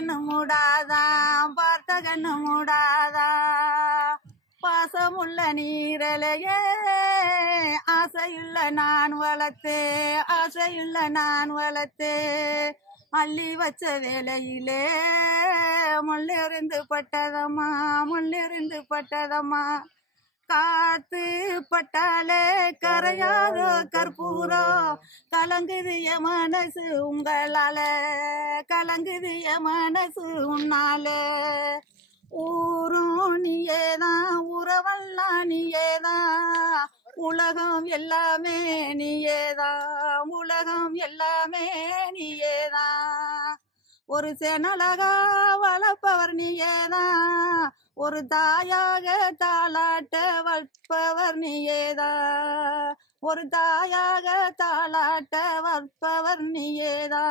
கண்ணு மூடாதான் பார்த்த கண்ணு மூடாதான் பாசமுள்ள நீரலையே ஆசையுள்ள நான் வளர்த்து ஆசையுள்ள நான் வளர்த்து. அள்ளி வச்ச வேலையிலே முள்ளிருந்து பட்டதம்மா முள்ளிருந்து பட்டதம்மா. காத்து பட்டாலே கரையாதோ கற்பூரம் கலங்குது என் மனசு உங்களால. கலங்குது என் மனசு உன்னால. ஊரும் நீயேதான் உறவெல்லாம் நீயேதான் உலகம் எல்லாமே நீயேதான் உலகம் எல்லாமே நீயேதான் ஒரு செனலகா வளர்ப்பவர் நீயேதான் ஒரு தாயாக தாளாட்ட வற்பவர் நீயேதா. ஒரு தாயாக தாளாட்ட வற்பவர் நீயேதா.